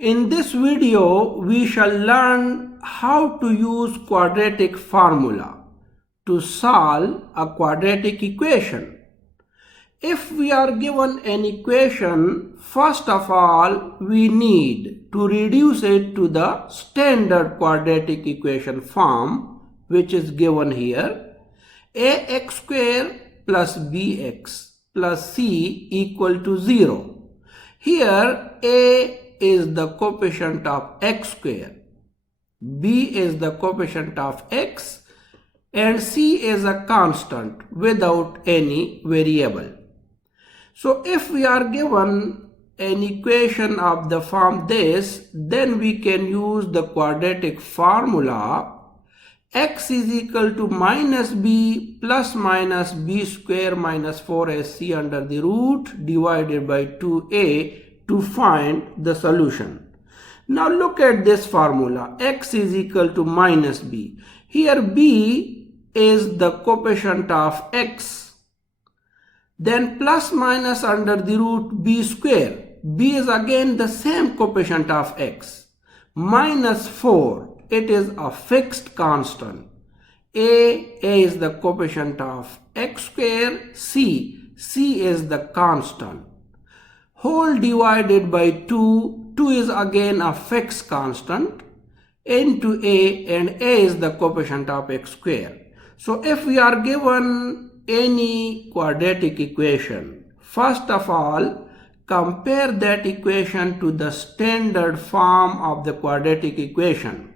In this video, we shall learn how to use quadratic formula to solve a quadratic equation. If we are given an equation, first of all, we need to reduce it to the standard quadratic equation form, which is given here. Ax square plus bx plus c equal to 0. Here, a is the coefficient of x square, b is the coefficient of x, and c is a constant without any variable. So if we are given an equation of the form this, then we can use the quadratic formula x is equal to minus b plus minus b square minus 4ac under the root divided by 2a to find the solution. Now look at this formula. X is equal to minus b. Here b is the coefficient of x. Then plus minus under the root b square. B is again the same coefficient of x. Minus 4. It is a fixed constant. A is the coefficient of x square. C is the constant. Whole divided by 2. 2 is again a fixed constant into a, and a is the coefficient of x square. So if we are given any quadratic equation, first of all, compare that equation to the standard form of the quadratic equation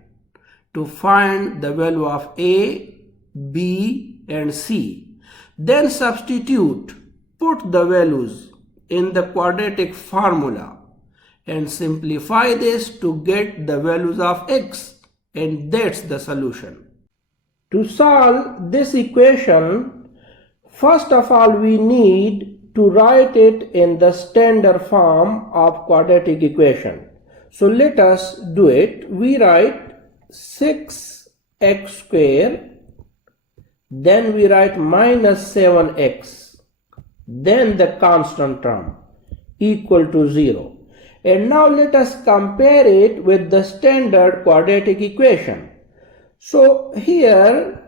to find the value of a, b, and c. Then substitute, put the values in the quadratic formula and simplify this to get the values of x, and that's the solution. To solve this equation, first of all we need to write it in the standard form of quadratic equation. So let us do it. We write 6x square, then we write minus 7x, then the constant term equal to 0. And now let us compare it with the standard quadratic equation. So here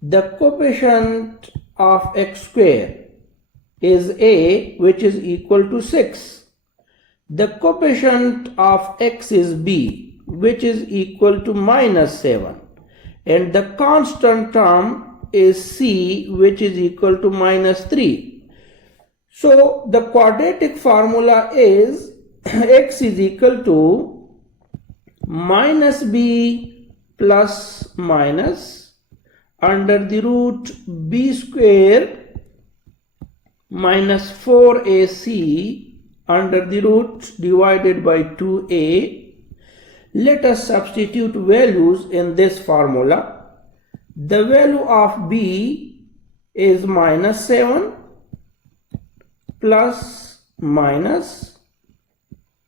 the coefficient of x square is a, which is equal to 6. The coefficient of x is b, which is equal to minus 7. And the constant term is c, which is equal to minus 3. So the quadratic formula is x is equal to minus b plus minus under the root b square minus 4ac under the root divided by 2a. Let us substitute values in this formula. The value of b is minus 7 plus minus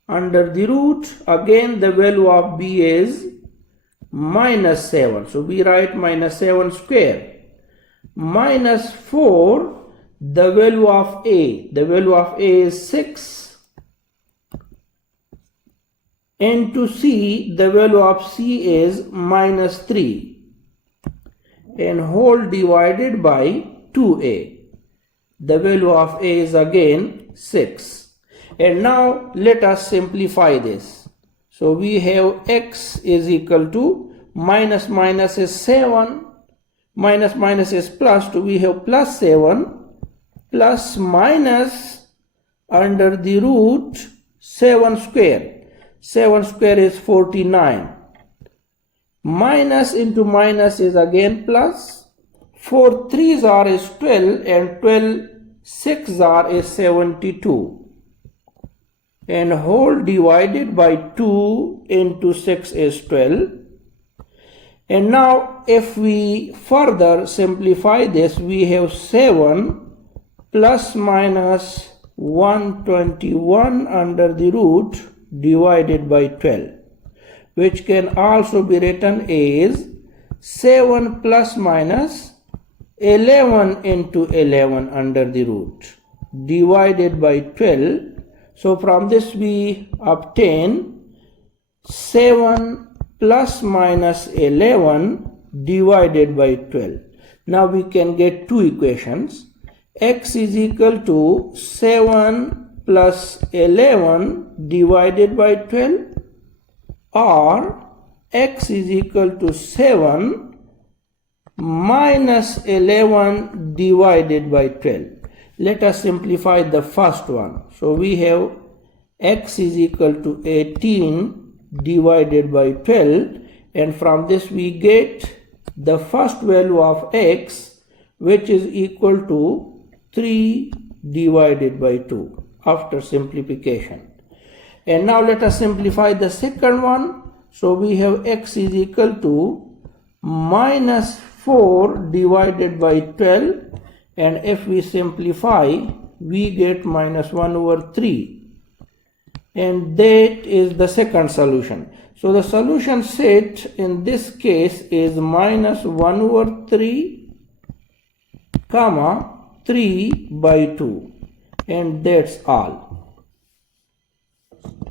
under the root, again the value of b is minus 7. So we write minus 7 square minus 4, the value of a. The value of a is 6 into c. The value of c is minus 3 and whole divided by 2a. The value of a is again 6. And now let us simplify this. So we have x is equal to minus minus is 7, minus minus is plus 2. We have plus 7 plus minus under the root 7 square. 7 square is 49. Minus into minus is again plus. 4 3s are is 12, and 12 6 are is 72. And whole divided by 2 into 6 is 12. And now if we further simplify this, we have 7 plus minus 121 under the root divided by 12, which can also be written as 7 plus minus 11 into 11 under the root divided by 12. So from this we obtain 7 plus minus 11 divided by 12. Now we can get two equations. X is equal to 7 plus 11 divided by 12, or x is equal to 7 minus 11 divided by 12. Let us simplify the first one. So we have x is equal to 18 divided by 12, and from this we get the first value of x, which is equal to 3 divided by 2 after simplification. And now let us simplify the second one. So we have x is equal to minus 4 divided by 12, and if we simplify we get minus 1 over 3, and that is the second solution. So the solution set in this case is minus 1 over 3 comma 3 by 2, and that's all.